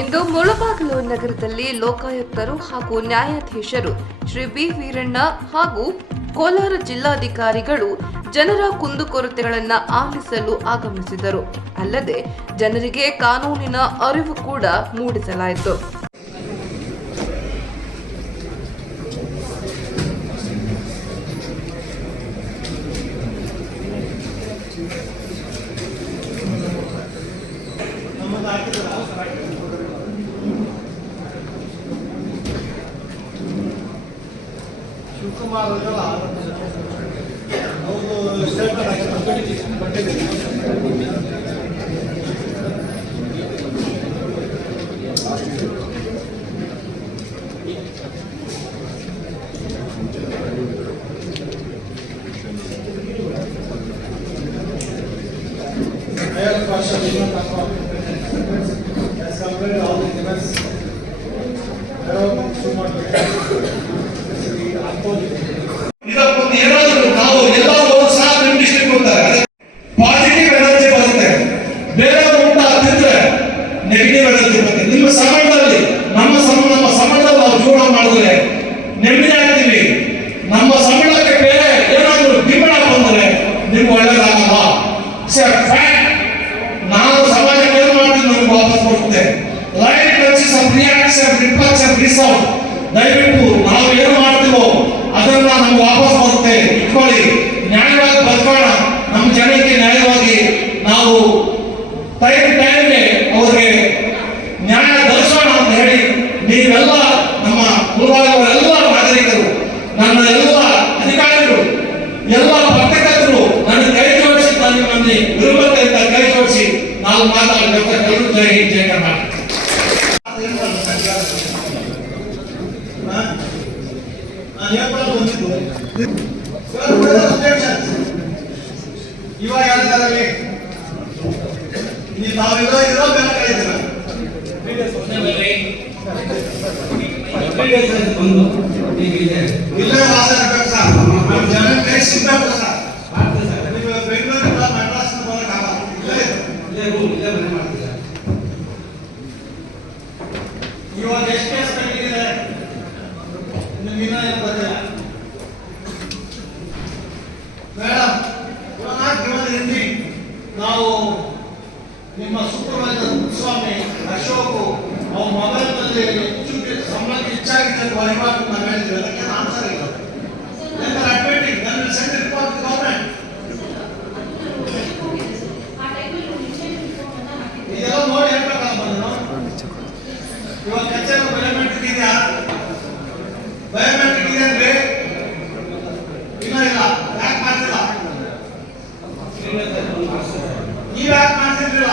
ಇಂದು ಮುಳಬಾಗಿಲು ನಗರದಲ್ಲಿ ಲೋಕಾಯುಕ್ತರು ಹಾಗೂ ನ್ಯಾಯಾಧೀಶರು ಶ್ರೀ ಬಿ ವೀರಣ್ಣ ಹಾಗೂ ಕೋಲಾರ ಜಿಲ್ಲಾಧಿಕಾರಿಗಳು ಜನರ ಕುಂದುಕೊರತೆಗಳನ್ನು ಆಲಿಸಲು ಆಗಮಿಸಿದರು. ಅಲ್ಲದೆ ಜನರಿಗೆ ಕಾನೂನಿನ ಅರಿವು ಕೂಡ ಮೂಡಿಸಲಾಯಿತು. ಶಿವಕುಮಾರ್ ಇದಕ್ಕೊಂದು ಏನಾದರೂ ನಾವು ಎಲ್ಲರೂ ಸಹ ನಿಮ್ಮ ಡಿಸ್ಟ್ರಿಕ್ಟ್ ಹೋಗ್ತಾರೆ ಪಾಸಿಟಿವ್ ಎನರ್ಜಿ ಬರುತ್ತೆ. ಬೇರೆ ಊಟ ತಿಂದ್ರೆ ನೆಗೆಟಿವ್ ಎನರ್ಜಿ ಬರುತ್ತೆ. ನಿಮ್ಮ ಸಮಾಜದಲ್ಲಿ ನಮ್ಮ ಸಮಾಜದಲ್ಲಿ ನಾವು ಜೀವನ ಮಾಡಿದ್ರೆ ನೆಮ್ಮದಿ ಆಗ್ತೀವಿ. ನಮ್ಮ ಸಮಾಜಕ್ಕೆ ಬೇರೆ ಏನಾದರೂ ಡಿಮಾಂಡ್ ಬಂದರೆ ನಿಮ್ಗೆ ಒಳ್ಳೇದಾಗಲ್ಲ. ನಾವು ಸಮಾಜಕ್ಕೆ ಏನು ಮಾಡ್ತೀವಿ ನಮ್ಗೆ ವಾಪಸ್ ಬರುತ್ತೆ. Life ಕನ್ಸಿಸ್ of reaction reflection result. ದಯವಿಟ್ಟು ನಾವು ಏನು ಮಾಡ್ತೀವೋ ಅದನ್ನ ನಮ್ಗೆ ವಾಪಸ್ ಬರುತ್ತೆ. ಇಟ್ಕೊಳ್ಳಿ, ನ್ಯಾಯವಾಗಿ ಬದುಕೋಣ. ನಮ್ಮ ಜನಕ್ಕೆ ನ್ಯಾಯವಾಗಿ ನಾವು ಟೈಮ್ಗೆ ಅವರಿಗೆ ನ್ಯಾಯ ದರ್ಶನ ಅಂತ ಹೇಳಿ ನೀವೆಲ್ಲ ನಮ್ಮ ಮುಳಬಾಗಿಲ ಎಲ್ಲ ನಾಗರಿಕರು, ನನ್ನ ಎಲ್ಲ ಅಧಿಕಾರಿಗಳು, ಎಲ್ಲ ಪತ್ರಕರ್ತರು ನನಗೆ ಕೈ ಜೋಡಿಸಿ ನನ್ನ ವಿರುದ್ಧತೆಯಿಂದ ಕೈ ಜೋಡಿಸಿ ನಾವು ಮಾತಾಡಬೇಕು. ಜೈ ಹಿಂದ್, ಜೈ ಕರ್ನಾಟಕ. ಇವಾಗ ಹೇಳ್ತಾರಲ್ಲಿ ನಾವೆಲ್ಲ ಇರೋ ಇಲ್ಲೇ ವಾಸ ಇರ್ಬೇಕು ಸರ್. ನಮ್ಮ ಜನಕ್ಕೆ ಸಿಗ್ಬೇಕು ಸರ್. ಬೆಂಗಳೂರಿಂದ ಮದ್ರಾಸ್ ಬರೋಕ್ಕಾಗಲ್ಲ. ಇಲ್ಲೇ ಮನೆ ಮಾಡ್ತೀರಾ. ಇವಾಗ ಎಷ್ಟು ಕೇಸ್ ಕಟ್ಟಿದೆ ನಿಮ್ಗೆ ಇನ್ನೂ ಏನು ಗೊತ್ತಿಲ್ಲ ಮೇಡಮ್. ನಾವು ನಿಮ್ಮ ಸೂಪರ್ವೈಸರ್ ಸ್ವಾಮಿ ಅಶೋಕ್ ಅವ್ರ ಮೊಬೈಲ್ನಲ್ಲಿ ಸಂಬಳ ಹೆಚ್ಚಾಗಿದೆ ವಹಿವಾಟು ನಾವು ಹೇಳಿದ್ವಿ. ಅದಕ್ಕೆ ಆನ್ಸರ್ ಇಲ್ಲ. Admitting then we'll send a report to government. ಇದೆಲ್ಲ ನೋಡಿ ಹೇಳ್ಬೇಕಲ್ಲ ಬಂದು. ಇವಾಗ ಕಚೇರಿ ಬಯೋಮೆಟ್ರಿಕ್ ಇದೆಯಾ? ಬಯೋಮೆಟ್ರಿಕ್ ಇದೆ ಅಂದ್ರೆ ಇಲ್ಲ ಇಲ್ಲ ಯಾಕೆ ಮಾಡ್ತಿಲ್ಲ? ನೀವು ಯಾಕೆ ಮಾಡ್ತಿರ್ಲಿಲ್ಲ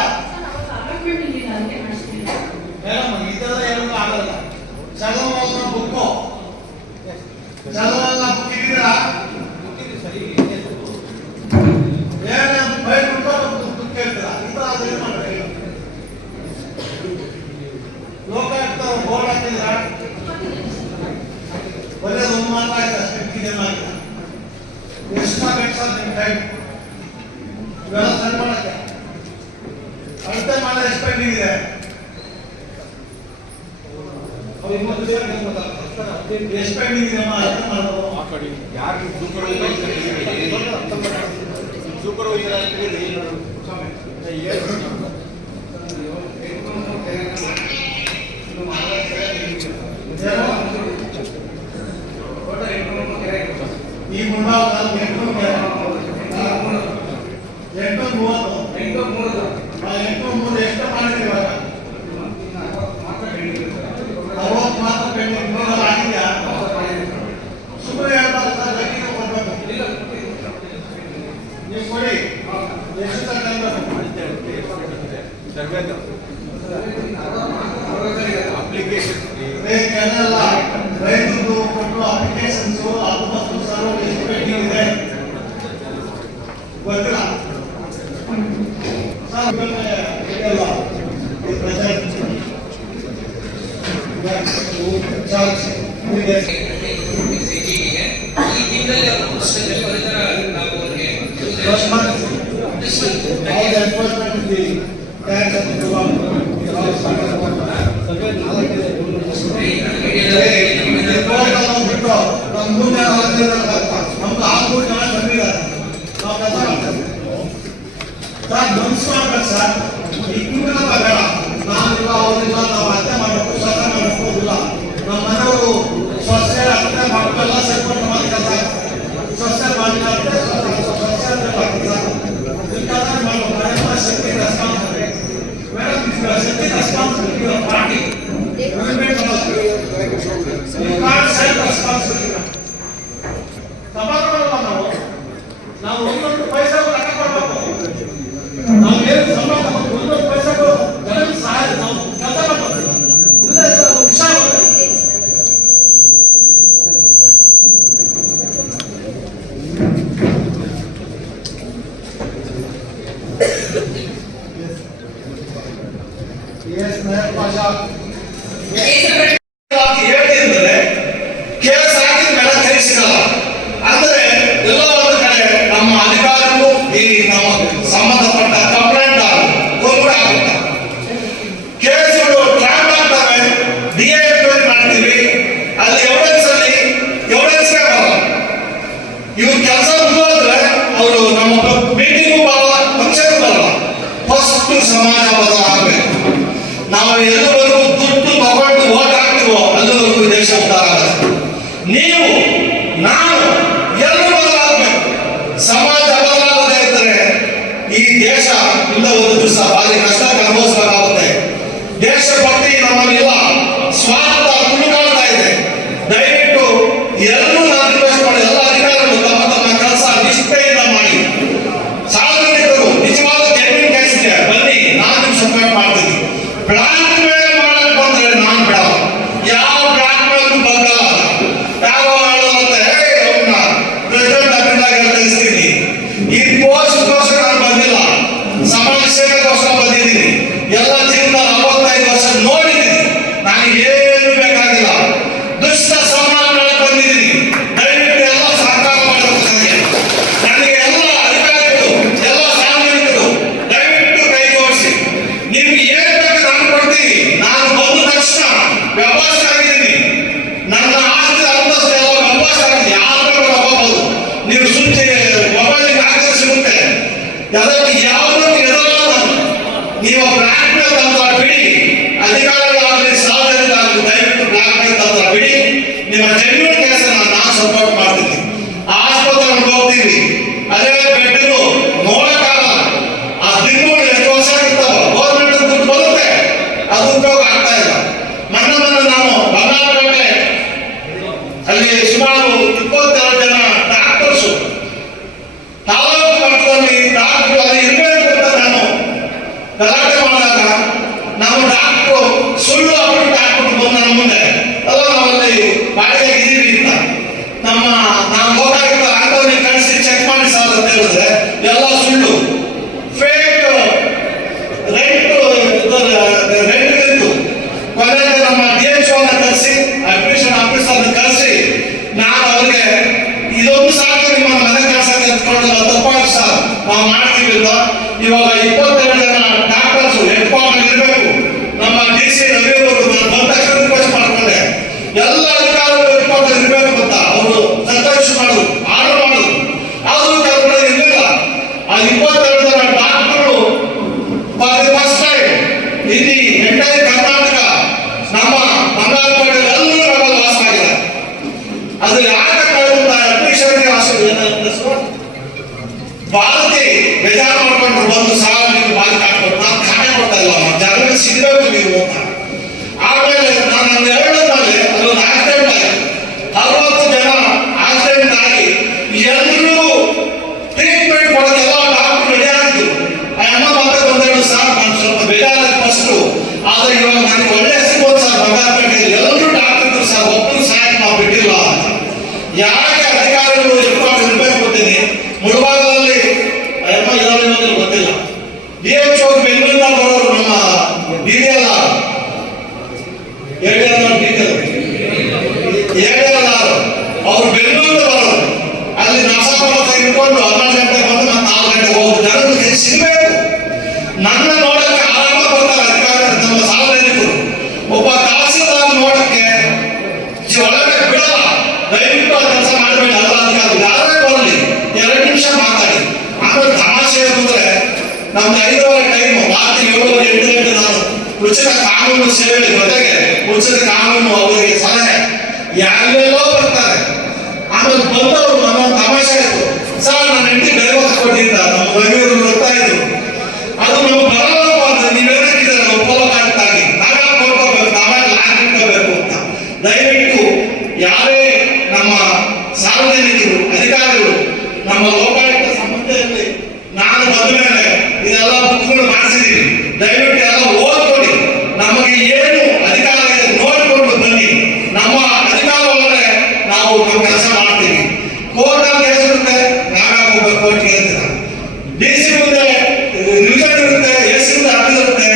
ಮೇಡಮ್? ಇದೆಲ್ಲ ಏನೂ ಆಗಲ್ಲ. ಚಲೋವನ್ನ ಬುಕ್ಕು ಚಲೋವನ್ನ ಬುಕ್ ಇದ್ದೀರಾ? ಬೇರೆ ಬೈಕ್ ಬುಕ್ ಕೇಳ್ತೀರಾ? ಇದು ಏನು ಮಾಡ್ತೀರಿ? ಲೋಕಾಯುಕ್ತ ಬೋರ್ಡ್ ಹಾಕಿದ್ರ ಒಳ್ಳೇದು ಒಂದು ಮಾತಾಡಿದ ಅಷ್ಟೇ ಮಾಡಿಲ್ಲ. ಎಷ್ಟು ಬೇಕು ಸರ್ ನಿಮ್ಮ ಟೈಮ್ ಇವೆಲ್ಲ ಸರಿ ಮಾಡಕ್ಕೆ? ಅಳತೆ ಮಾಡಿದ್ರೆ ಎಷ್ಟು ಪೆಂಡಿಂಗ್ ಇದೆ? ಎಷ್ಟು ಪೆಂಡಿಂಗ್ ಇದೆ ಅಳತೆ ಮಾಡೋದು? ಯಾರು ಸೂಪರ್ವೈಸರ್ ಈ ಮುಂಭಾಗ 830 ಎಷ್ಟು ಮಾಡಿದ್ರಿ ಇವಾಗ? 60 ಮಾತ್ರ ಪೆಂಡಿಂಗ್ ಆಗಿದೆಯಾ? ಸುಮ್ಮನೆ ಹೇಳ್ತಾರೆ ಸರ್, ಲೆಕ್ಕಿಗೆ ಕೊಡ್ಬೇಕು. ನೀವು ಕೊಡಿ. ಎಷ್ಟು ಅಪ್ಲಿಕೇಶನ್ ರೈತರು ಕೊಟ್ಟು ಅಪ್ಲಿಕೇಶನ್ಸ್ ಅದು ಮತ್ತು ಸರ್ವ ಎಷ್ಟು ಪೆಂಡಿಂಗ್ ಇದೆ ಗೊತ್ತಿಲ್ಲ sir. all the enforcement of the tax and the law. ಹೇಳಿದ್ರೆ ಕೇಸ್ ಹಾಕಿದ ಮೇಲೆ ಕೈ ಸಿಗಲ್ಲ. ಅಂದ್ರೆ ಎಲ್ಲೋ ಒಂದು ಕಡೆ ನಮ್ಮ ಅಧಿಕಾರಿಗಳು ಈ ನಮ್ಮ ಸಂಬಂಧಪಟ್ಟ ಕಂಪ್ಲೇಂಟ್ ಗೊಂದಲ ಆಗುತ್ತೆ. ಕೇಸ್ಗಳು ಟ್ರ್ಯಾಪ್ ಆಗ್ತವೆ, ಡಿಎ ಮಾಡ್ತೀವಿ, ಅಲ್ಲಿ ಎವಿಡೆನ್ಸ್ ಬರಲ್ಲ. ಇವ್ರ ಕೆಲಸ ಮುಗಿದ್ರೆ ಅವರು ನಮ್ಮ ಮೀಟಿಂಗು ಬರಲ್ಲ, ಫಂಕ್ಷನ್ ಬರಲ್ಲ. ಫಸ್ಟ್ ಸಮಾಜ ಬದಲಾಗಬೇಕು. ನಾವು ಎಲ್ಲವರೆಗೂ ದುಡ್ಡು ತಗೊಂಡು ಓಟ್ ಹಾಕ್ತೀವೋ ಅಲ್ಲಿವರೆಗೂ ದೇಶ ಉದ್ಧಾರ ಆಗುತ್ತೆ. ನೀವು ನಾನು ಎಲ್ಲರೂ ಬದಲಾಗಬೇಕು. ಸಮಾಜ ಬದಲಾಗದೇ ಇದ್ದರೆ ಈ ದೇಶ ಇಲ್ಲ ಒಂದು ದಿವಸ ಭಾರಿ ಕಷ್ಟಕ್ಕೆ ಅನುಭವಿಸಬೇಕಾಗುತ್ತೆ. ದೇಶಭಕ್ತಿ ನಮ್ಮಲ್ಲಿಲ್ಲ, ಸ್ವಾರ್ಥ ತುಳುಕಾಡ್ತಾ ಇದೆ. ದಯವಿಟ್ಟು ಎಲ್ಲರೂ ನಾನು ರಿಕ್ವೆಸ್ಟ್ ಮಾಡಿ, ಎಲ್ಲ ಅಧಿಕಾರಿಗಳು ತಮ್ಮ ತಮ್ಮ ಕೆಲಸ ನಿಷ್ಠೆಯಿಂದ ಮಾಡಿ. ಸಾರ್ವಜನಿಕರು ನಿಜವಾದ ಜಮೀನು ಕೇಸ್ ಇದೆ, ಬನ್ನಿ, ನಾನು ನಿಮ್ಗೆ ಸಪೋರ್ಟ್ ಮಾಡ್ತೀನಿ. ಬ್ಲಾಕ್ ಮೇಲ್ ಮಾಡಕ್ ಬಂದ್ರೆ ನಾನು ಬಿಡಲ್ಲ. ಯಾವ ಬ್ಲಾಕ್ ಮೇಲ್ ಬಗ್ಗಲ್ಲ. ಯಾವ ಹೇಳುತ್ತೆ ಅವ್ರನ್ನ ಪ್ರೆಸಿಡೆಂಟ್ ಅಭಿನಂದಾಗ ತಿಳಿಸ್ತೀನಿ. ಈ ಪೋಸ್ಟ್ಗೋಸ್ಕರ ನಾನು ಬಂದಿಲ್ಲ, ಸಮಾಜ ಸೇವೆಗೋಸ್ಕರ ಬಂದಿದ್ದೀನಿ. ಎಲ್ಲ ಜೀವನ 45 ವರ್ಷ ನೋಡಿದ್ದೀನಿ, ನನಗೆ ಏನು ಬೇಕಾಗಿಲ್ಲ. ದುಷ್ಟ ಸಮಾಜ ಬಂದಿದ್ದೀನಿ. ದಯವಿಟ್ಟು ಎಲ್ಲ ಸಹಕಾರ ಮಾಡಬೇಕು. ನನಗೆ ಎಲ್ಲ ಅಧಿಕಾರಿಗಳು, ಎಲ್ಲ ಸಾರ್ವಜನಿಕರು ದಯವಿಟ್ಟು ಕೈ ಜೋಡಿಸಿ. ನಿಮ್ಗೆ ಏನ್ ಬೇಕು ನಾನು ಕೊಡ್ತೀನಿ. ನಾನು ಬಂದ ತಕ್ಷಣ ವ್ಯವಸ್ಥೆ ಆಗಿದ್ದೀನಿ. ನನ್ನ ಆಸ್ತಿ ಅಂತಸ್ತು ಎಲ್ಲ ವ್ಯವಸ್ಥೆ ಆಗಿದೆ. ಯಾರು ಬೇಕು ಹೋಗಬಹುದು. ನೀವು ಸುದ್ದಿ ಮೊಬೈಲ್ ಹಾಕಿದ್ರೆ ಸಿಗುತ್ತೆ. ಅದಕ್ಕೆ ಯಾವುದಕ್ಕೆ ಎದುರಲ್ಲ ನಾನು. ನೀವು ಬ್ಲಾಕ್ ಮೇಲ್ ತಂತ್ರ ಬಿಡಿ. ಅಧಿಕಾರಿಗಳಾಗಲಿ ಸಾರ್ವಜನಿಕರಾಗಲಿ ದಯವಿಟ್ಟು ಬ್ಲಾಕ್ ಮೇಲ್ ತಂತ್ರ ಬಿಡಿ. ನಿಮ್ಮ ಜೆನ್ಯೂನ್ ಕೆಲಸನ ನಾನು ಸಪೋರ್ಟ್ ಮಾಡ್ತೀನಿ. ಆಸ್ಪತ್ರೆಗೆ ಹೋಗ್ತೀವಿ, ಅದೇ ಬೆಡ್ಡು ನೋಡಕ್ಕಾಗಲ್ಲ. ಆ ತಿಂಗಳು ಎಷ್ಟು ವರ್ಷ ಇರ್ತಾವ, ಗೌರ್ಮೆಂಟ್ ದುಡ್ಡು ಬರುತ್ತೆ, ಅದು ಉಪಯೋಗ ಆಗ್ತಾ ಇಲ್ಲ. ಮೊನ್ನೆ ನಾನು ಬಂಗಾರಪೇಟೆ ಅಲ್ಲಿ ಸುಮಾರು 22 ಜನ ಡಾಕ್ಟರ್ಸು ತಾಲೂಕು ಮಟ್ಟದಲ್ಲಿ ಡಾಕ್ಟರ್ ಅಲ್ಲಿ ಇರಬೇಕು ಅಂತ ನಾನು ಗಲಾಟೆ ಮಾಡಿದಾಗ ನಾವು ಡಾಕ್ಟ್ರು ಸುಳ್ಳು ಅಪ್ಡೇಟ್ ಹಾಕ್ಬಿಟ್ಟು ಬಂದು ನನ್ನ ಮುಂದೆ ಅಲ್ಲ ನಾವಲ್ಲಿ ಬಾಡಿಗೆ ಇದೀವಿ ಅಂತ ನಾವು ಹೋಗಾಗಿದ್ದ ಆಟೋನಿ ಕಳಿಸಿ ಚೆಕ್ ಮಾಡಿ ಸಾಲ ಅಂತ ಹೇಳಿದ್ರೆ ಎಲ್ಲ ಸುಳ್ಳು, ಫೇಕ್ ರೆಂಟ್ ಇತ್ತು. ಕೊನೆಗೆ ನಮ್ಮ DHO ಕಳಿಸಿ ಅಡ್ಮಿಷನ್ ಆಫೀಸರ್ ಕಳಿಸಿ ನಾನು ಅವ್ರಿಗೆ ಇದೊಂದು ಸಾಕು ನಿಮ್ಮ ಮನೆ ಕೆಲಸ ತೆಗೆದುಕೊಳ್ಳೋದು ತಪ್ಪಾಗಿ ಸರ್ ನಾವು ಮಾಡ್ತೀವಿ ಅಂತ. ಇವಾಗ 22 ಜನ ಡಾಕ್ಟರ್ಸ್ ಹೆಡ್ ಕ್ವಾರ್ಟರ್ ಇರಬೇಕು. ನಮ್ಮ DC ರವಿ ಅವರು ಬಂದ ತಕ್ಷಣ ರಿಕ್ವೆಸ್ಟ್ ಮಾಡ್ಕೊಂಡೆ ಎಲ್ಲ ಅಧಿಕಾರಿಗಳು ಹೆಡ್ ಕ್ವಾರ್ಟರ್ ಇರಬೇಕು ಅಂತ. ಅವರು ಸಂತೋಷ ಮಾಡೋದು, ಆರ್ಡರ್ ಮಾಡೋದು, ಆದ್ರೂ ಕೆಲವು ಇರಲಿಲ್ಲ. ಆ 22 ಜನ ಡಾಕ್ಟರ್ಗಳು ಫಸ್ಟ್ ಟೈಮ್ ಇಲ್ಲಿ ಎಂಟೈರ್ ಕರ್ನಾಟಕ ನಮ್ಮ ಬಂಗಾರಪೇಟೆ ಎಲ್ಲರೂ ವಾಸ ಆಗಿದೆ. ಅದು ಯಾಕೆ ಕಳೆದ ಅಡ್ಮಿಷನ್ಗೆ ಭಾರತಿ ಬೇಜಾರು ಮಾಡ್ಕೊಂಡು ಬಂದು ಸಾಲ ನೀವು ಬಾಕಿ ಹಾಕ್ಕೊಂಡು ನಾನು ಖಾತೆ ಕೊಡ್ತಾ ಇಲ್ಲ, ಜನರಿಗೆ ಸಿಗಬೇಕು ನೀವು ಅಂತ. ಆಮೇಲೆ ನಾನು ಒಂದು ಹೇಳಿದ್ಮೇಲೆ ಅಲ್ಲೊಂದು ಆಕ್ಸಿಡೆಂಟ್ ಆಯಿತು. 60 ಜನ ಆಕ್ಸಿಡೆಂಟ್ ಆಗಿ ಎಲ್ಲರೂ ಟ್ರೀಟ್ಮೆಂಟ್ ಕೊಡೋಕೆ ಎಲ್ಲ ಡಾಕ್ಟರ್ ರೆಡಿ ಆಗಿತ್ತು. ಆ ಅಮ್ಮ ಮಾತ್ರ ಬಂದೇಳು ಸರ್ ನಾನು ಸ್ವಲ್ಪ ಬೇಜಾರಾಗಿ ಫಸ್ಟು, ಆದರೆ ಇವಾಗ ನನಗೆ ಒಳ್ಳೆ ಸಿಗೋದು ಸರ್ ಬಂಗಾರಪೇಟೆಯಲ್ಲಿ ಎಲ್ಲರೂ ಡಾಕ್ಟರ್ ಇದ್ರು ಸರ್, ಒಬ್ಬರು ಸಹಾಯಕ್ಕೆ ನಾವು ಬಿಟ್ಟಿಲ್ಲ ಅಂತ. ಯಾಕೆ ಅಧಿಕಾರಿಗಳು ಇರಬೇಕು ಗೊತ್ತೀನಿ. ಮುಳುಬಾಗದಲ್ಲಿ ಅಮ್ಮ ಇರೋದು ಗೊತ್ತಿಲ್ಲ. DHO ಬೆಂಗಳೂರಿನ ಬರೋರು ನಮ್ಮ DDL ಅವ್ರು ಬೆಂಗಳೂರು ಬರೋರು. ಅಲ್ಲಿ ನಾಸಾಪುರ ಇಟ್ಕೊಂಡು 12 ಗಂಟೆಗೆ ಬಂದು ನಾನು 4 ಗಂಟೆಗೆ ಹೋಗೋದು. ಜನರಿಗೆ ಸಿಗಬೇಕು. ನನ್ನ ನೋಡಕ್ಕೆ ಆರಾಮ ಬರ್ತಾರೆ ಅಧಿಕಾರಿಗಳು, ನಮ್ಮ ಸಾರ್ವಜನಿಕರು. ಒಬ್ಬ ತಹಸೀಲ್ದಾರ್ ನೋಡಕ್ಕೆ ಒಳಗೆ ಬಿಡಲ್ಲ. ದಯವಿಟ್ಟು ಆ ಕೆಲಸ ಮಾಡಬೇಡಿ. ಎಲ್ಲ ಅಧಿಕಾರಿಗಳು ಯಾರೇ ಬರಲಿ 2 ನಿಮಿಷ ಮಾತಾಡಿ. ಆಮೇಲೆ ತಮಾಷೆ ಅಂದ್ರೆ ನಮ್ದು 5:30 ಟೈಮ್, ರಾತ್ರಿ 7, 8 ಗಂಟೆ ನಾನು ಉಚಿತ ಕಾನೂನು ಸೇವೆ ಜೊತೆಗೆ ಉಚಿತ ಕಾನೂನು ಅವರಿಗೆ ಸಲಹೆ ಯಾರೆಲ್ಲೋ ಬರ್ತಾರೆ. ಆಮೇಲೆ ಬಂದವರು ನಮ್ಮ ತಮಾಷೆ ಆಯ್ತು ಸರ್ ನನ್ನ ಹೆಂಡತಿ ಡೈವರ್ಸ್ ಕೊಟ್ಟಿದ್ದ ನಮ್ಮ ರವಿಯವರು ಬರ್ತಾ ಇದ್ರು. ಅದು ನಮ್ಗೆ ಬರಲ್ಲಪ್ಪ ಅಂತ ನೀವೇನಾಗಿದ್ದಾರೆ ನಾವು ಫಾಲೋ ಆಗ್ತಾಗಿ ನಾವೇ ಕೊಡ್ಕೋಬೇಕು, ನಾವೇ ಲಾಕ್ ಇಟ್ಕೋಬೇಕು ಅಂತ. ದಯವಿಟ್ಟು ಯಾರೇ ನಮ್ಮ ಸಾರ್ವಜನಿಕರು ಅಧಿಕಾರಿಗಳು ನಮ್ಮ ಲೋಕಾಯುಕ್ತ ಸಂಬಂಧದಲ್ಲಿ ನಾನು ಬಂದ ಮೇಲೆ ಇದೆಲ್ಲ ಬುಕ್ಗಳು ಮಾಡಿಸಿದ್ದೀವಿ. ದಯವಿಟ್ಟು ಎಲ್ಲ ಓದ್ಕೊಡಿ. ನಮಗೆ ಏನು ಅಧಿಕಾರ ಇದೆ ನೋಡಿಕೊಂಡು ಬನ್ನಿ. ನಮ್ಮ ಅಧಿಕಾರ ಒಳಗಡೆ ನಾವು ನಮ್ಮ ಕೆಲಸ ಮಾಡ್ತೀವಿ. ಕೋರ್ಟ್ ಅಲ್ಲಿ ಕೇಸ್ ಇರುತ್ತೆ, ನಾವೇ ಹೋಗ್ಬೇಕು ಕೋರ್ಟ್ಗೆ ಅಂತೀರ. DC ಮುಂದೆ ರಿವಿಷನ್ ಇರುತ್ತೆ, ಎಸ್ ಮುಂದೆ ಅಪೀಲ್ ಇರುತ್ತೆ,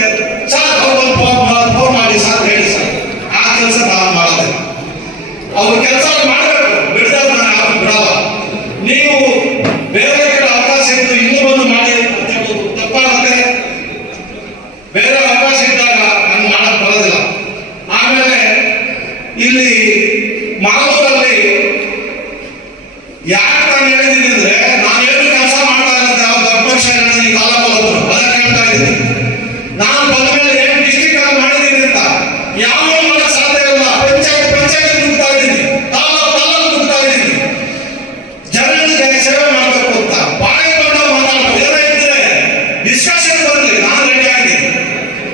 ಮಾಲೂರಲ್ಲಿ ಯಾಕೆ ನಾನು ಹೇಳಿದ್ದೀನಿ ಅಂದ್ರೆ, ನಾನು ಏನು ಕೆಲಸ ಮಾಡ್ತಾ ಇರುತ್ತೆ ಅವ್ರ ದೊಡ್ಡ ಮನುಷ್ಯ ಈ ತಾಲೂಕು ಅದಕ್ಕೆ ಹೇಳ್ತಾ ಇದ್ದೀನಿ. ನಾನು ಬಂದ ಮೇಲೆ ಏನು ಡಿಸ್ಟ್ರಿಕ್ಟ್ ಅಲ್ಲಿ ಮಾಡಿದ್ದೀನಿ ಅಂತ ಯಾವ ಮಾಡಕ್ ಸಾಧ್ಯ ಇಲ್ಲ. ಪಂಚಾಯತ್ ನುಗ್ತಾ ಇದ್ದೀನಿ, ತಾಲೂಕು ನುಗ್ತಾ ಇದ್ದೀನಿ. ಜನರಿಗೆ ಸೇವೆ ಮಾಡಬೇಕು ಅಂತ ಬಾಯಿ ಬಂದ ಮಾತಾಡ್ತಾರೆ. ಏನೋ ಇದ್ರೆ ಡಿಸ್ಕಷನ್ ಬರ್ರಿ, ನಾನು ರೆಡಿ ಆಗಿದ್ದೀನಿ.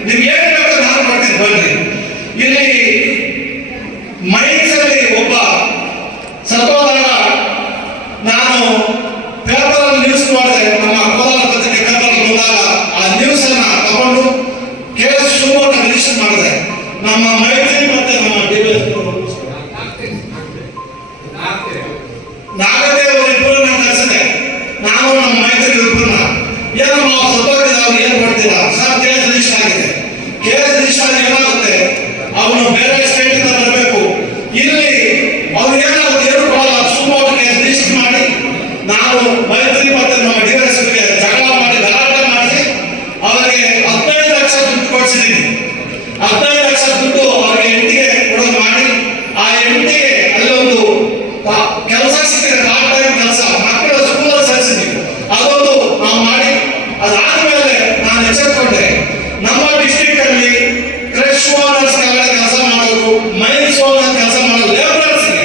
ನಿಮ್ಗೆ ಏನ್ ಬೇಕು ನಾನು ಕೊಡ್ತೀನಿ, ಬರ್ರಿ. ಇಲ್ಲಿ ಮೈಸೂರಲ್ಲಿ ಒಬ್ಬ ಸತ್ತೋದಾಗ ನಾನು ಪೇಪರ್ ನ್ಯೂಸ್ ಮಾಡಿದೆ. ನಮ್ಮ ಕೋಲಾರ ಪತ್ರಿಕೆ ಪೇಪರ್ ಬಂದಾಗ ಆ ನ್ಯೂಸ್ ಅನ್ನ ತಗೊಂಡು ಕೇಸ್ ಶಿವಮೊಗ್ಗ ರಿಜಿಸ್ಟರ್ ಮಾಡಿದೆ. ನಮ್ಮ ಮೈತ್ರಿ ಮತ್ತೆ ನಮ್ಮ ನಾಗದೇ ಅವರಿಬ್ಬರನ್ನ ಕರೆಸಿದೆ. ನಾನು ನಮ್ಮ ಮೈತ್ರಿ ಇಬ್ಬರನ್ನ ಏನಮ್ಮ ಸತ್ತೋಗಿದ ಅವ್ರು ಏನ್ ಮಾಡ್ತೀರಾ ಸರ್? ಕೇಸ್ ರಿಜಿಸ್ಟರ್ ಆಗಿದೆ. ಕೇಸ್ ರಿಜಿಸ್ಟರ್ ಏನಾಗುತ್ತೆ, ಅವನು ಬೇರೆ ಸ್ಟೇಟ್ ಇಂದ ಬರಬೇಕು. ಇಲ್ಲಿ ಅವ್ರು ಏನಾಗುತ್ತೆ ಏನು ಕೊಡಲ್ಲ. ಶಿವಮೊಗ್ಗ ಕೇಸ್ ರಿಜಿಸ್ಟರ್ ಮಾಡಿ ನಾವು ಮೈತ್ರಿ ಮತ್ತೆ ನಮ್ಮ ಡಿವೈಎಸ್ಪಿಗೆ ಜಗಳ ಮಾಡಿ ಗಲಾಟೆ ಮಾಡಿಸಿ ಅವರಿಗೆ 15 ಲಕ್ಷ ದುಡ್ಡು ಕೊಡಿಸಿದ್ದೀನಿ. 15 ಲಕ್ಷ ದುಡ್ಡು ಅವರಿಗೆ ಎಂಟಿಗೆ ಕೊಡೋದು ಮಾಡಿ, ಆ ಎಂಟಿಗೆ ಅಲ್ಲೊಂದು ಕೆಲಸ ಸಿಕ್ಕಿದೆ, ಪಾರ್ಟ್ ಟೈಮ್ ಕೆಲಸ ಮಕ್ಕಳ ಸ್ಕೂಲಲ್ಲಿ ಸೇರಿಸಿದ್ದೀವಿ. ಅದೊಂದು ನಾವು ಮಾಡಿ ಅದಾದ್ಮೇಲೆ ನಾನು ಎಚ್ಚರಿಕೊಂಡೆ, ನಮ್ಮ ಡಿಸ್ಟ್ರಿಕ್ಟ್ ಅಲ್ಲಿ ಕ್ರಶ್ ಓನರ್ಸ್ ಕೆಲಸ ಮಾಡೋರು, ಮೈನ್ಸ್ ಓನರ್ ಕೆಲಸ ಮಾಡೋ ಲೇಬರ್ಸ್ಗೆ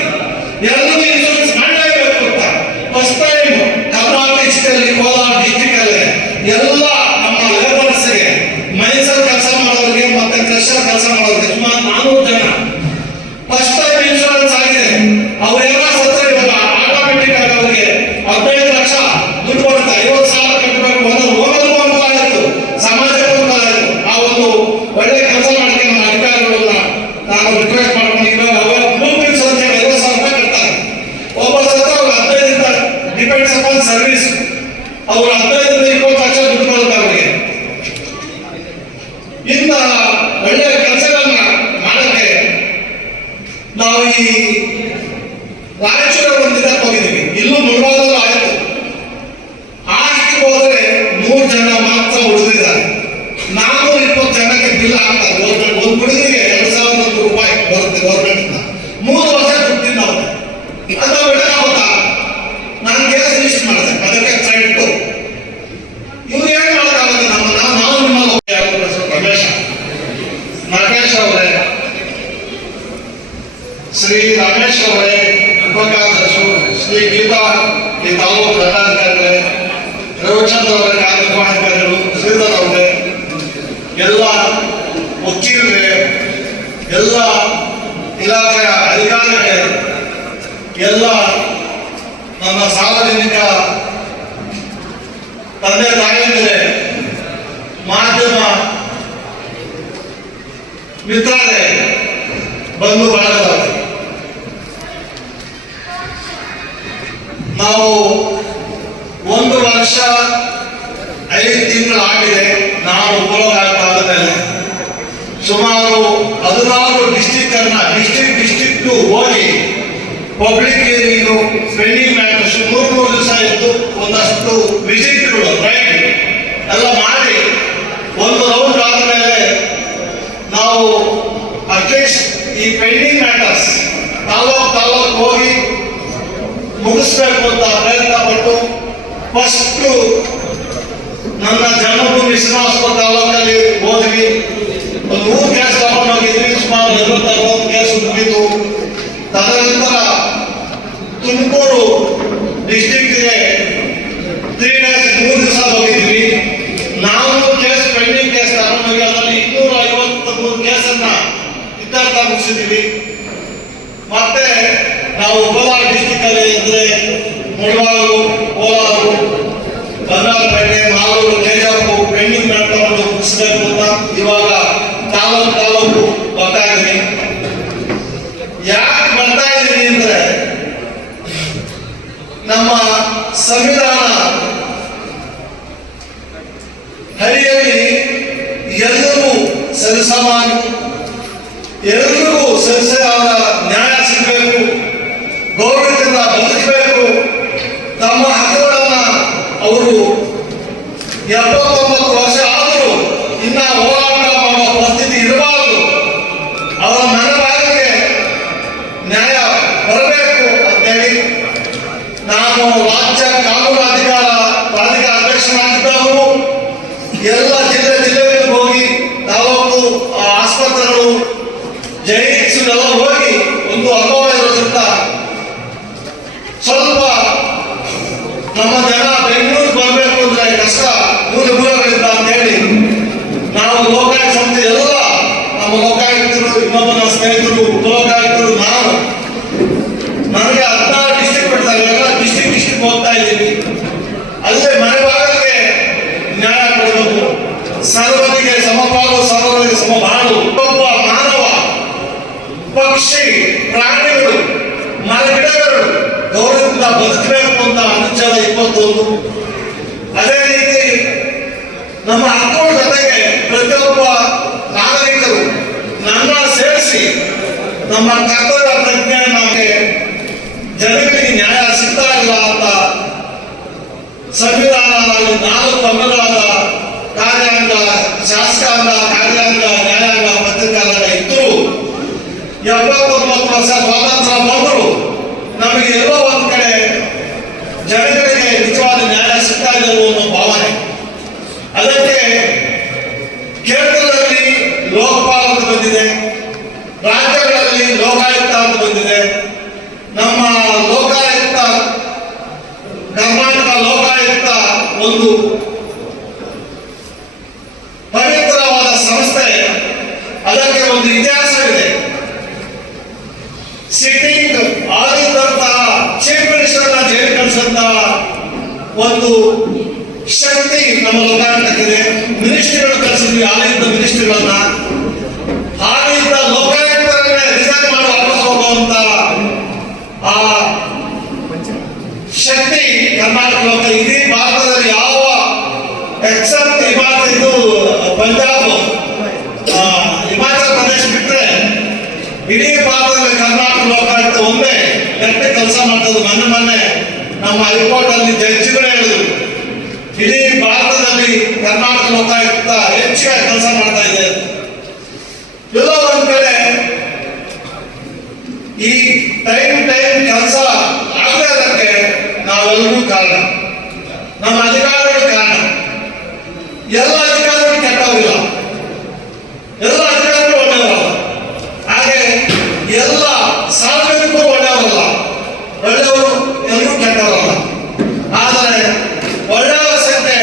ಎಲ್ಲರಿಗೂ ಇನ್ಶೂರೆನ್ಸ್ ಮಾಡಲೇಬೇಕು ಅಂತ first time Karnataka district Kolar district ಅಲ್ಲೇ ಎಲ್ಲ ನಮ್ಮ ಲೇಬರ್ಸ್ಗೆ, ಮೈನ್ಸಲ್ಲಿ ಕೆಲಸ ಮಾಡೋರಿಗೆ ಮತ್ತೆ ಕ್ರಷರ್ ಕೆಲಸ ಮಾಡೋರಿಗೆ ಸುಮಾರು 400 ಜನ ಫಸ್ಟ್ ಟೈಮ್ ಇನ್ಶೂರೆನ್ಸ್ ಆಗಿದೆ. ಅವರೆಲ್ಲ ಸತ್ರ ಇವಾಗ ಆಟೋಮೆಟಿಕ್ ಆಗಿ ಅವರಿಗೆ 15 ಲಕ್ಷ ದುಡ್ಡು ಬರುತ್ತೆ. 50,000 ಕಟ್ಟಬೇಕು. ಹೋಗೋದು ಅನುಕೂಲ ಆಯಿತು, ಸಮಾಜಕ್ಕೆ ಅನುಕೂಲ ಆಯಿತು. ಆ ಒಂದು ಒಳ್ಳೆ ಕೆಲಸ ಮಾಡಕ್ಕೆ ನಮ್ಮ ಅಧಿಕಾರಿಗಳನ್ನ ನಾನು ರಿಕ್ವೆಸ್ಟ್ ಮಾಡ್ಕೊಂಡು ಇವಾಗ ಬ್ಲೂಪ್ರಿಂಟ್ಸ್ ಅಂತ ಹೇಳಿ 50,000 ರೂಪಾಯಿ ಕಟ್ತಾರೆ. ಒಬ್ಬ ಸತ್ರ ಅವ್ರು 15 ಡಿಪೆಂಡ್ಸ್ ಅಪಾನ್ ಸರ್ವಿಸ್. ಅವ್ರು 15 20 ಲಕ್ಷ ದುಡ್ಡು ಬರುತ್ತೆ ಅವರಿಗೆ. ಇಂಥ ಒಳ್ಳೆಯ ಕೆಲಸಗಳನ್ನ ಮಾಡಕ್ಕೆ ನಾವು ಈ ರಾಯಚೂರು ಒಂದು ಇದಕ್ಕೆ ಹೋಗಿದ್ದೀವಿ. ಇಲ್ಲೂ ಮುಳುಬಾಗಲು ಆಯಿತು. ಆಸ್ತಿ ಹೋದ್ರೆ 100 ಜನ ಮಾತ್ರ ಉಳಿದಿದ್ದಾರೆ. 420 ಜನಕ್ಕೆ ಬಿಲ್ ಹಾಕ್ತಾರೆ ಗೌರ್ಮೆಂಟ್. ಒಂದು ಹುಡುಗರಿಗೆ 2,100 ರೂಪಾಯಿ ಬರುತ್ತೆ ಗೌರ್ಮೆಂಟ್. 3 ವರ್ಷ ದುಡ್ಡು ನಾವು ಅಂತ ಬಿಡಕ್ಕಾಗುತ್ತಾ? ನಾನು ಕೇಸ್ ರಿಜಿಸ್ಟರ್ ಮಾಡಿದೆ, ಅದಕ್ಕೆ ಥ್ರೆಟ್. ಇವ್ರು ಏನ್ ಮಾಡೋಕ್ಕಾಗುತ್ತೆ? ನಾವು ನಿಮ್ಮ ನಟೇಶ್ ಅವರೇ, ಶ್ರೀ ರಮೇಶ್ ಅವರೇ ಉಪಕಾರ್ಯದರ್ಶಿಗಳು, ಶ್ರೀ ಗೀತಾ ಈ ತಾಲೂಕು ದಂಡಾಧಿಕಾರಿಗಳೇ, ರವಿಚಂದ್ರ ಅವರೇ ಕಾರ್ಯನಿರ್ವಹಣಾಧಿಕಾರಿಗಳು, ಶ್ರೀಧರ್ ಅವರೇ, ಎಲ್ಲ ವಕೀಲರೇ, ಎಲ್ಲ ಇಲಾಖೆಯ ಅಧಿಕಾರಿಗಳೇ, ಎಲ್ಲ ನನ್ನ ಸಾರ್ವಜನಿಕ ತಂದೆ ತಾಯಿಯಂದಿರೇ, ಮಾಧ್ಯಮ ಮಿತ್ರರೇ, ಬಂಧು ಬಳಗದವರೇ, ನಾವು 1 ವರ್ಷ 5 ತಿಂಗಳು ಆಗಿದೆ ನಾವು ಉಪಯೋಗ ಆಗ್ತಾ ಮೇಲೆ. ಸುಮಾರು 14 ಡಿಸ್ಟ್ರಿಕ್ಟ್ ಹೋಗಿ ಪಬ್ಲಿಕ್ ಹಿಯರಿಂಗು, ಪೆಂಡಿಂಗ್ ಮ್ಯಾಟರ್ಸ್ 3 ದಿವಸ ಇದ್ದು ಒಂದಷ್ಟು ವಿಸಿಟ್ಗಳು ರೈಟ್ ಎಲ್ಲ ಮಾಡಿ ಒಂದು ರೌಂಡ್ ಆದಮೇಲೆ ನಾವು ಅಟ್ಲೀಸ್ಟ್ ಈ ಪೆಂಡಿಂಗ್ ಮ್ಯಾಟರ್ಸ್ ತಾಲೂಕು ಹೋಗಿ ಮುಗಿಸ್ಬೇಕು ಅಂತ ಪ್ರಯತ್ನ ಪಟ್ಟು ಫಸ್ಟ್ ನನ್ನ ಜನ್ಮಭೂಮಿ ಶ್ರೀನಿವಾಸಪುರ ತಾಲೂಕಲ್ಲಿ ಹೋದ್ವಿ. ಒಂದು 3 ಕೇಸ್ ತಗೊಂಡು ಹೋಗಿದ್ವಿ. ಸುಮಾರು 40-60 ಕೇಸ್ ಮುಗಿತು. ತದನಂತರ ತುಮಕೂರು ಡಿಸ್ಟ್ರಿಕ್ಟ್ಗೆ 3 days 3 ದಿವಸ ಹೋಗಿದ್ವಿ. 4 ಕೇಸ್ ಪೆಂಡಿಂಗ್ ಕೇಸ್ ತಗೊಂಡು ಹೋಗಿ ಅದರಲ್ಲಿ 253 ಕೇಸನ್ನ ಇತ್ಯರ್ಥ ಮುಗಿಸಿದ್ವಿ. ಮತ್ತೆ ನಾವು ಕೋಲಾರ ಡಿಸ್ಟ್ರಿಕ್ಟ್ ಅಲ್ಲಿ ಅಂದ್ರೆ ಮುಳಬಾಗಿಲು, ಕೋಲಾರ, ಬಂಗಾರಪೇಟೆ, ಮಾಲೂರು, ಕೆಜಾಪು ಪೆಂಡಿಂಗ್ ಮಾಡ್ಕೊಂಡು ಮುಗಿಸ್ಬೇಕು ಅಂತ ಇವಾಗ ತಾಲೂಕು ಬರ್ತಾ ಇದ್ದೀನಿ. ಯಾಕೆ ಬರ್ತಾ ಇದ್ದೀನಿ ಅಂದ್ರೆ ನಮ್ಮ ಸಂವಿಧಾನ ಹರಿಯಲ್ಲಿ ಎಲ್ಲರೂ ಸರಿಸಮಾನ, ಎಲ್ಲರಿಗೂ ಸರಿಯಾದ ನ್ಯಾಯ ಸಿಗಬೇಕು, ಗೌರವದಿಂದ ಬದುಕಬೇಕು. ತಮ್ಮ ಹಕ್ಕುಗಳನ್ನ ಅವರು 79 ವರ್ಷ ಆದರೂ ಇನ್ನ ಹೋರಾಟ ಮಾಡೋ ಪರಿಸ್ಥಿತಿ ಇರಬಾರದು. ಅವರ ಮನಭಾಗಕ್ಕೆ ನ್ಯಾಯ ಜೈನ್ಸ್ ಎಲ್ಲ ಹೋಗಿ ಒಂದು ಅನುಭವ ಇರೋದ್ರಿಂದ ಸ್ವಲ್ಪ ನಮ್ಮ ಜನ ಬೆಂಗಳೂರು ಬರಬೇಕು ಅಂದ್ರೆ ಕಷ್ಟ ಮೂಲಗಳಿಂದ ಅಂತ ಹೇಳಿ ನಾವು ಲೋಕಾಯುಕ್ತ ಸಂಸ್ಥೆ ಎಲ್ಲ ನಮ್ಮ ಲೋಕಾಯುಕ್ತರು ಇನ್ನೊಬ್ಬ ನನ್ನ ಸ್ನೇಹಿತರು ಲೋಕಾಯುಕ್ತರು ನಾನು ನನಗೆ 16 ಡಿಸ್ಟ್ರಿಕ್ಟ್ ಬಿಡ್ತಾರೆ ಎಲ್ಲ ಡಿಸ್ಟ್ರಿಕ್ಟ್ ಹೋಗ್ತಾ ಇದ್ದೀವಿ. ಅಲ್ಲೇ ಮನೆ ಭಾಗಕ್ಕೆ ನ್ಯಾಯ ಕೊಡಬೇಕು, ಸರ್ವರಿಗೆ ಸಮಪಾಲು ಸರ್ವರಿಗೆ ಸಮಬಾಳು. ಒಬ್ಬ ಮಾನವ, ಪಕ್ಷಿ, ಪ್ರಾಣಿಗಳು, ಮರಗಿಡಗಳು ಗೌರವದಿಂದ ಬದುಕಬೇಕು ಅಂತ ಅನುಚ್ಛೇದ 21. ಅದೇ ರೀತಿ ನಮ್ಮ ಹಕ್ಕುಗಳ ಜೊತೆಗೆ ಪ್ರತಿಯೊಬ್ಬ ನಾಗರಿಕರು ನನ್ನ ಸೇರಿಸಿ ನಮ್ಮ ಕರ್ತವ್ಯ ಪ್ರಜ್ಞೆ ನಮಗೆ ಜನಗಳಿಗೆ ನ್ಯಾಯ ಸಿಗ್ತಾ ಇಲ್ಲ ಅಂತ ಸಂವಿಧಾನದಲ್ಲಿ 4 ಅಂಗಗಳಾದ ಕಾರ್ಯಾಂಗ, ಶಾಸಕಾಂಗ, ಕಾರ್ಯಾಂಗ, ನ್ಯಾಯಾಂಗ, ಪತ್ರಿಕಾಂಗ ಇದ್ದರೂ 79 ವರ್ಷ ಸ್ವಾತಂತ್ರ್ಯ ಬಂದರು ನಮಗೆ ಎಲ್ಲೋ ಒಂದು ಕಡೆ ಜನಗಳಿಗೆ ನಿಜವಾದ ನ್ಯಾಯ ಸಿಗ್ತಾ ಇದೆ ಅನ್ನೋ ಭಾವನೆ. ಅದಕ್ಕೆ ಕೇಂದ್ರದಲ್ಲಿ ಲೋಕಪಾಲ ಅಂತ ಬಂದಿದೆ, ರಾಜ್ಯಗಳಲ್ಲಿ ಲೋಕಾಯುಕ್ತ ಅಂತ ಬಂದಿದೆ. ನಮ್ಮ ಲೋಕಾಯುಕ್ತ, ಕರ್ನಾಟಕ ಲೋಕಾಯುಕ್ತ ಒಂದು ಪವಿತ್ರವಾದ ಸಂಸ್ಥೆ. ಅದಕ್ಕೆ ಒಂದು ಇತಿಹಾಸವಿದೆ. ಸಿಟ್ಟಿಂಗ್ ಆಳಿದಂತ ಚೀಫ್ ಮಿನಿಸ್ಟರ್ನ ಜೈಲು ಕಳಿಸಂತ ಒಂದು ಶಕ್ತಿ ನಮ್ಮ ಲೋಕಾಯುಕ್ತಕ್ಕಿದೆ. ಮಿನಿಸ್ಟ್ರಿಗಳು ಕಳಿಸಿದ್ವಿ, ಆಳಿದ್ದ ಮಿನಿಸ್ಟ್ರಿಗಳನ್ನ. ಆಳಿದ್ದ ಲೋಕಾಯುಕ್ತರನ್ನೇ ರಿಸೈನ್ ಮಾಡಿ ವಾಪಸ್ ಹೋಗುವಂತ ಆ ಶಕ್ತಿ ಕರ್ನಾಟಕ ಲೋಕ. ಇಡೀ ಭಾರತದಲ್ಲಿ ಯಾವ ಎಕ್ಸೆಪ್ಟ್ ಇದು ಪಂಜಾಬ್, ಹಿಮಾಚಲ ಪ್ರದೇಶ ಬಿಟ್ಟರೆ ಇಡೀ ಭಾರತದಲ್ಲಿ ಕರ್ನಾಟಕ ಲೋಕಾಯುಕ್ತ ಒಂದೇ ಗಟ್ಟಿ ಕೆಲಸ ಮಾಡ್ತದೆ. ಮೊನ್ನೆ ನಮ್ಮ ಹೈಕೋರ್ಟ್ ಅಲ್ಲಿ ಜಡ್ಜಿಗಳೇ ಹೇಳಿದ್ರು, ಇಡೀ ಭಾರತದಲ್ಲಿ ಕರ್ನಾಟಕ ಲೋಕಾಯುಕ್ತ ಹೆಚ್ಚಿಗೆ ಕೆಲಸ ಮಾಡ್ತಾ ಇದೆ. ಎಲ್ಲ ಒಂದ್ ಕಡೆ ಈ ಟೈಮ್ ಕೆಲಸ ಆಗದೆ ಇರೋಕ್ಕೆ ನಾವೆಲ್ಲರೂ ಕಾರಣ, ನಮ್ಮ ಅಧಿಕಾರಿಗಳು ಕಾರಣ. ಎಲ್ಲ ಅಧಿಕಾರಿಗಳು ಕೆಟ್ಟವರಿಲ್ಲ, ಎಲ್ಲ ಅಧಿಕಾರಿಗಳು ಒಳ್ಳೆಯವರಲ್ಲ. ಹಾಗೆ ಎಲ್ಲ ಸಾರ್ವಜನಿಕರು ಒಳ್ಳೆಯವರಲ್ಲ, ಒಳ್ಳೆಯವರು ಎಲ್ಲರೂ ಕೆಟ್ಟವರಲ್ಲ. ಆದರೆ ಒಳ್ಳೆಯವರ ಸಂಖ್ಯೆ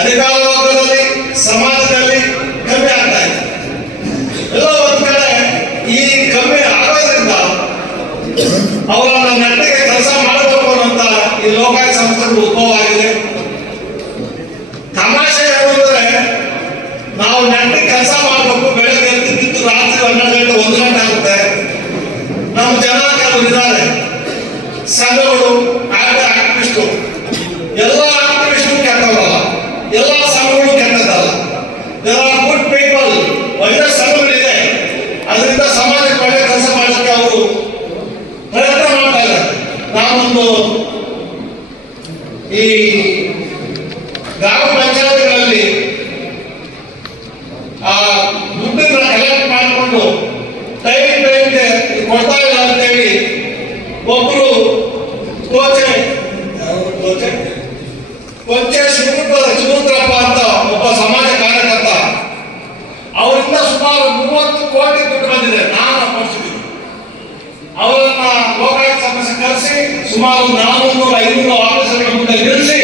ಅಧಿಕಾರ ವರ್ಗದಲ್ಲಿ, ಸಮಾಜದಲ್ಲಿ ಕಮ್ಮಿ ಆಗ್ತಾ ಇದೆ. ಎಲ್ಲ ಒಂದ್ ಕಡೆ ಈ ಕಮ್ಮಿ ಆಗೋದ್ರಿಂದ ಅವರನ್ನ ನೆಟ್ಟಿಗೆ ಕೆಲಸ ಮಾಡಬೇಕು ಅನ್ನೋಂತ ಈ ಲೋಕಾಯುಕ್ತ ಸಂಸ್ಥೆಗಳು ಉದ್ಭವ ಆಗಿದೆ. ತಮಾಷೆ ಏನಂದ್ರೆ ನಾವು ನೆಟ್ಟಿಗೆ ಕೆಲಸ ಮಾಡಬೇಕು, ಬೆಳಗ್ಗೆ ಎದ್ದು ರಾತ್ರಿ 12 ಗಂಟೆ 1 ಗಂಟೆ ಆಗುತ್ತೆ. ನಮ್ಮ ಜನ ಕೆಲವರು ಇದ್ದಾರೆ, ಸಂಘಗಳು, ಆಕ್ಟಿವಿಸ್ಟು. ಎಲ್ಲ ಆಕ್ಟಿವಿಸ್ಟು ಕೆಟ್ಟವರಲ್ಲ, ಎಲ್ಲ ಸಂಘಗಳು ಕೆಟ್ಟದಲ್ಲ. ದೇರ್ ಆರ್ ಗುಡ್ ಪೀಪಲ್, ಒಳ್ಳೆ ಸಂಘಗಳಿದೆ. ಅದರಿಂದ ಸಮಾಜಕ್ಕೆ ಒಳ್ಳೆ ಕೆಲಸ ಮಾಡಲಿಕ್ಕೆ ಅವರು ಪ್ರಯತ್ನ ಮಾಡ್ತಾ ಇದ್ದಾರೆ. ನಾನೊಂದು ಈ ಗ್ರಾಮ ಪಂಚಾಯತ್ಗಳಲ್ಲಿ ಆ ದುಡ್ಡನ್ನ ಕಲೆಕ್ಟ್ ಮಾಡಿಕೊಂಡು ಟೈಮ್ಗೆ ಕೊಡ್ತಾ ಇಲ್ಲ ಅಂತೇಳಿ ಒಬ್ರು ಕೊಂಚೆ ಶಿವರುದ್ರಪ್ಪ ಅಂತ ಒಬ್ಬ ಸಮಾಜ ಕಾರ್ಯಕರ್ತ, ಅವರಿಂದ ಸುಮಾರು 30 ಕೋಟಿ ದುಡ್ಡು ಬಂದಿದೆ. ನಾನು ಪರಿಸ್ಥಿತಿ ಅವರನ್ನ ಲೋಕಾಯುಕ್ತ ಸಮಸ್ಯೆ ಕರೆಸಿ ಸುಮಾರು 400-500 ಆಫೀಸರ್ಗಳ ಮುಂದೆ ನಿಲ್ಲಿಸಿ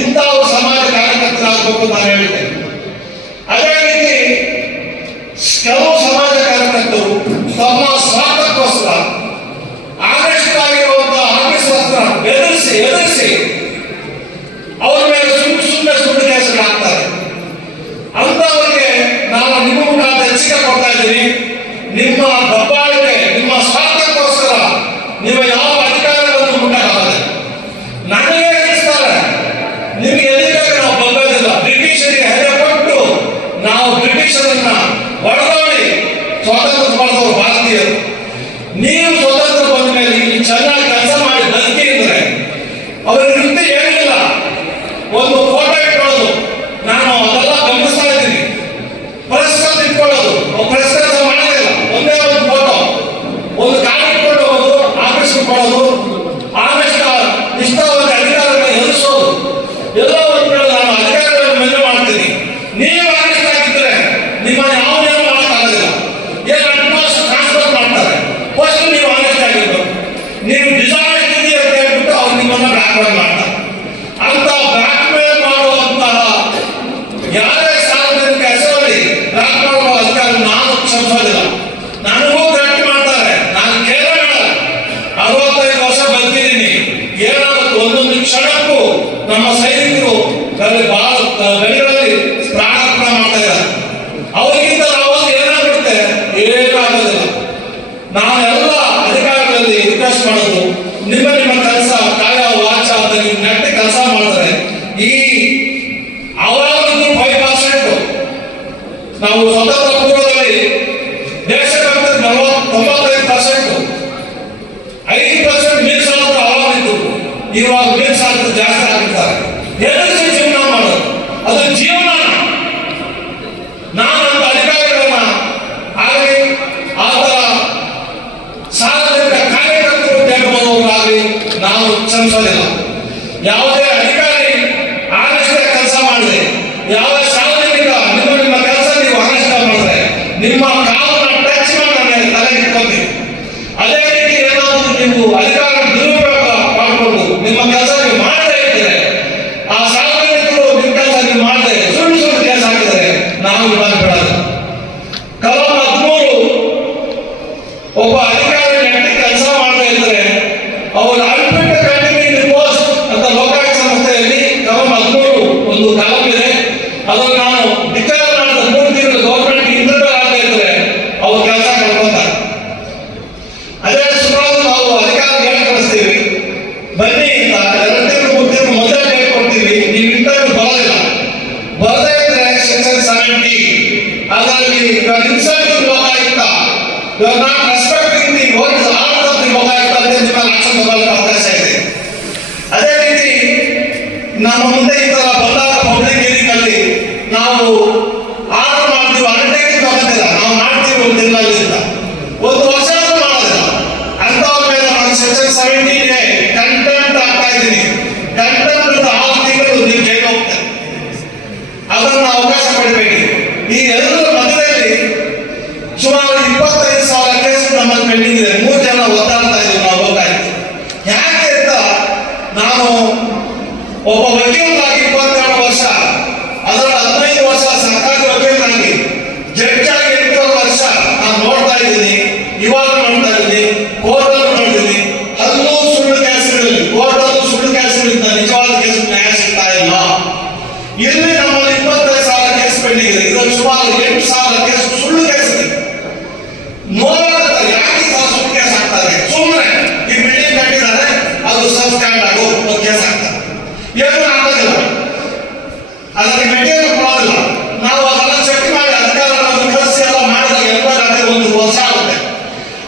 ಇಂಥವು ಸಮಾಜ ಕಾರ್ಯಕರ್ತರಾಗಬೇಕು ನಾನು ಹೇಳಿದ್ದೆ. ಅದೇ ರೀತಿ ಕೆಲವು ಸಮಾಜ ಕಾರ್ಯಕರ್ತರು ತಮ್ಮ ಸ್ವಾರ್ಥಕ್ಕೋಸ್ಕರ ಆಗಿರುವಂತಹ ಆಫೀಸರ್ಸ್ನ ಎದುರಿಸಿ ಅವರ ಮೇಲೆ ಸುಮ್ಮನೆ ಕೇಸುಗಳಾಗ್ತಾರೆ. ಅಂತವರಿಗೆ ನಾವು ನಿಮ್ಮ ಮುಖಾಂತರ ಹೆಚ್ಚಿಗೆ ಕೊಡ್ತಾ ಇದ್ದೀವಿ. ನಿಮ್ಮ ದಬ್ಬಾಳಿಕೆ, ನಿಮ್ಮ ಸ್ವಾರ್ಥಕ್ಕೋಸ್ಕರ ನೀವು ಯಾವ ಅಧಿಕಾರಗಳನ್ನು ಮುಟ್ಟಕ್ಕಾಗಲ್ಲ. ನನಗೆ ಎದುರಿಸ್ತಾರೆ, ನಿಮಗೆ ಎದುರಿಗೆ ನಾವು ಬಂದಿಲ್ಲ. ಬ್ರಿಟಿಷರಿಗೆ ಹೆದೆ ಕೊಟ್ಟು ನಾವು ಬ್ರಿಟಿಷರನ್ನ ಹೊಡೆದೋಡಿ ಸ್ವಾತಂತ್ರ್ಯ ಪಡೆದವರು ಭಾರತೀಯರು. ನೀವು ಸ್ವತಂತ್ರ ಬಂದ ಮೇಲೆ ಇಲ್ಲಿ ಚೆನ್ನಾಗಿ ಕೆಲಸ ಮಾಡಿ ಬದುಕಿ ಅಂದ್ರೆ ಅವರಿಗೆ ವೃತ್ತಿ ಏನಿಲ್ಲ. ಒಂದು ಫೋಟೋ ಇಟ್ಕೊಳ್ಳೋದು, ನಾನು ಅದೆಲ್ಲ ಗಮನಿಸ್ತಾ ಇದ್ದೀನಿ. ಪ್ರೆಸ್ ಇಟ್ಕೊಳ್ಳೋದು, ಪ್ರೆಸ್ ಕೆಲಸ ಮಾಡೋದಿಲ್ಲ. ಒಂದೇ ಒಂದು ಫೋಟೋ, ಒಂದು ಕಾರ್ಡ್ ಇಟ್ಕೊಂಡು ಹೋಗೋದು, ಆಫೀಸ್ ಕೊಡೋದು, ಆಮೇಲೆ ಇಷ್ಟವಾದ ಅಧಿಕಾರಿಗಳನ್ನ ಎದುರಿಸೋದು. ಎಲ್ಲ ಒಂದು ಕಡೆ ನಾನು ಅಧಿಕಾರಿಗಳನ್ನು ಮೆಲ್ಲೆ ಮಾಡ್ತೀನಿ. ನೀವು ಆಗಿದ್ರೆ ನಿಮ್ಮ ಯಾವ ಮಾಡೋಕ್ಕಾಗೋದಿಲ್ಲ. ಏನು ಅಡ್ವಾನ್ಸ್ ಬ್ಲಾಕ್ ಮೇಲ್ ಮಾಡ್ತಾರೆ. ಅಂತ ಬ್ಲಾಕ್ ಮೇಲ್ ಮಾಡುವಂತಹ ಯಾರೇ ಸಾರ್ವಜನಿಕ ಹೆಸರಲ್ಲಿ ಬ್ಲಾಕ್ ಮಾಡುವ ಅಧಿಕಾರ ನಾನು ಕ್ಷಮಿಸೋದಿಲ್ಲ. ನನಗೂ ಗಟ್ಟಿ ಮಾಡ್ತಾರೆ, ನಾನು ಕೇಳ 65 ವರ್ಷ ಬದುಕಿದ್ದೀನಿ. ಏನಾಗುತ್ತೆ ಒಂದೊಂದು ಕ್ಷಣಕ್ಕೂ ನಮ್ಮ ಸೈನಿಕರು ಬಹಳ ಗಡಿಗಳಲ್ಲಿ ಪ್ರಾಣಾರ್ಪಣೆ ಮಾಡ್ತಾ ಇದ್ದಾರೆ. ಅವರಿಗಿಂತ ನಾವು ಏನಾಗುತ್ತೆ, ಏನಾಗೋದಿಲ್ಲ. ನಾವೆಲ್ಲ ಅಧಿಕಾರಿಗಳಲ್ಲಿ ರಿಕ್ವೆಸ್ಟ್ ಮಾಡೋದು, ನಿಮ್ಮ ಕೆಲಸ ಕಾಯ ವಾಚ ಅಂತ ನೀವು ನೆಟ್ಟಿ ಕೆಲಸ ಮಾಡಿದ್ರೆ ಈ ಅವರಾದ್ರೂ 5% ನಾವು ಸ್ವತಂತ್ರ ಪೂರ್ವದಲ್ಲಿ ದೇಶಕ್ಕೆ 95% 5% ಮೀಸಲಾತಿ ಅವಾಗಿತ್ತು. ಇವಾಗ ಮೀಸಲಾತಿ ಜಾಸ್ತಿ ಆಗಿರ್ತಾರೆ. ಎದುರಿಸಿ ಜೀವನ ಮಾಡೋದು ಅದು ಜೀವನ. ನಾನು ನಮ್ಮ ಅಧಿಕಾರಿಗಳನ್ನ ಆಗಲಿ ಆತರ ಸಾರ್ವಜನಿಕ ಕಾರ್ಯಕರ್ತರು ಕೇಳ್ಕೊಳ್ಳೋರಾಗಲಿ ನಾವು ಕ್ಷಮಿಸೋದಿಲ್ಲ. ಯಾವುದೇ ಅಧಿಕಾರಿ ಆನೆಸ್ಟ್ ಕೆಲಸ ಮಾಡಿದ್ರೆ, ಯಾವುದೇ ಸಾರ್ವಜನಿಕ ನಿಮ್ಮ ಕೆಲಸ ನೀವು ಆನೆಸ್ಟ್ ಮಾಡಿದ್ರೆ ನಿಮ್ಮ ಕಾಲನ್ನ ಟಚ್ ಮಾಡಿ ತಲೆ ಇಟ್ಕೊಳ್ತೀವಿ. ಅದೇ ರೀತಿ ಏನಾದರೂ ನೀವು ಅಧಿಕಾರ ದುರುಪಯೋಗ ಮಾಡಿಕೊಂಡು ನಿಮ್ಮ ಕೆಲಸ ನೀವು ಮಾಡದೇ ಇದ್ದರೆ, ಆ ಸಾರ್ವಜನಿಕರು ನಿಮ್ಮ ಕೆಲಸ ನೀವು ಮಾಡದೆ ಸುಳ್ಳು ಸುಳ್ಳು ಕೇಸ್ ಹಾಕಿದರೆ ನಾವು ಇವಾಗ ಬಿಡೋದು. ಕಲಂ 13 ಒಬ್ಬ ಅಧಿಕಾರಿ ನೆಟ್ಟಿ ಕೆಲಸ ಮಾಡದೇ ಇದ್ರೆ ಅವರು ಅಲ್ಪಿಟ್ ಕಂಟಿನ್ಯೂ ಪೋಸ್ಟ್ ಅಂತ ಲೋಕಾಯುಕ್ತ ಸಂಸ್ಥೆಯಲ್ಲಿ ಕಲಂ 13 ಒಂದು ಕಲಂ ಇದೆ. ಅದನ್ನು ನಾನು ಡಿಕ್ಲೇರ್ ಮಾಡಿದ 3 ತಿಂಗಳು ಗೌರ್ಮೆಂಟ್ ಇಂಟರ್ವ್ಯೂ ಆಗದೇ ಇದ್ರೆ ಅವ್ರ ಕೆಲಸ ಕಳ್ಕೊತಾರೆ. ಅದೇ ಸುಮಾರು ನಾವು ಅಧಿಕಾರ ಹೇಳಿ ಕಳಿಸ್ತೀವಿ, ಬನ್ನಿ ಅಂತ 2 ತಿಂಗಳು 3 ತಿಂಗಳು ಮೊದಲೇ ಡೇಟ್ ಕೊಡ್ತೀವಿ, ನೀವು ಇಂಟರ್ವ್ಯೂ ಬರೋದಿಲ್ಲ. ಬರದೇ ಇದ್ರೆ ಸೆಕ್ಷನ್ 70 ಅದರಲ್ಲಿ insulting Lokayukta, you are not respecting the what is order of the Lokayukta ಅಂತ ನಿಮ್ಮ ಆಕ್ಷನ್ ತಗೊಳ್ಳೋಕೆ ಅವಕಾಶ ಇದೆ. ಅದೇ ರೀತಿ ನಮ್ಮ ಮುಂದೆ ಈ ತರ ಬಂದಾಗ ಪಬ್ಲಿಕ್ ಹಿಯರಿಂಗ್ ಅಲ್ಲಿ ನಾವು ಆರ್ಡರ್ ಮಾಡ್ತೀವಿ, ಅಂಡರ್ಟೇಕಿಂಗ್ ತಗೋತಿಲ್ಲ, ನಾವು ಮಾಡ್ತೀವಿ ಒಂದು ತಿಂಗಳಲ್ಲಿ ಅಂತ 1 ವರ್ಷ ಮಾಡೋದಿಲ್ಲ. ಅಂತವ್ರ ಮೇಲೆ ನಾನು ಸೆಕ್ಷನ್ 70 ಕಂಟೆಂಪ್ಟ್ ಆಗ್ತಾ ಇದ್ದೀನಿ. ಕಂಟೆಂಪ್ಟ್ 6 ತಿಂಗಳು ನೀವು ಜೈಲು ಹೋಗ್ತಾರೆ. ಅದನ್ನು ಅವಕಾಶ ಪಡಿಬೇಡಿ. ಈ ಎಲ್ಲರ ಮಧ್ಯದಲ್ಲಿ ಸುಮಾರು 25,000 ಕೇಸ್ ನಮ್ಮಲ್ಲಿ ಪೆಂಡಿಂಗ್ ಇದೆ. 3 ಜನ ಒದ್ದಾಡ್ತಾ ಇದ್ದೀವಿ ನಾವು ಹೋಗಾಯ್ತು. ಯಾಕೆ ಅಂತ ನಾನು ಒಬ್ಬ ವಕೀಲರಾಗಿ 22 ವರ್ಷ, ಅದರ 15 ವರ್ಷ ಸರ್ಕಾರಿ ವಕೀಲರಾಗಿ, ಜಡ್ಜ್ ಆಗಿ 8 ವರ್ಷ ನಾನು ನೋಡ್ತಾ ಇದ್ದೀನಿ. ಇವಾಗ ನೋಡ್ತಾ ಇದ್ದೀನಿ, ಕೋರ್ಟಲ್ಲೂ ನೋಡಿದ್ದೀನಿ. ಅಲ್ಲೂ ಸುಳ್ಳು ಕೇಸುಗಳಲ್ಲಿ, ಕೋರ್ಟಲ್ಲೂ ಸುಳ್ಳು ಕೇಸುಗಳಿಂದ ನಿಜವಾದ ಕೇಸ್ ನ್ಯಾಯ ಸಿಗ್ತಾ ಇಲ್ಲ. ಇಲ್ಲಿ ನಮ್ಮಲ್ಲಿ 25,000 ಕೇಸ್ ಪೆಂಡಿಂಗ್ ಇದೆ. ಇದರಲ್ಲಿ ಸುಮಾರು 8,000 ಕೇಸ್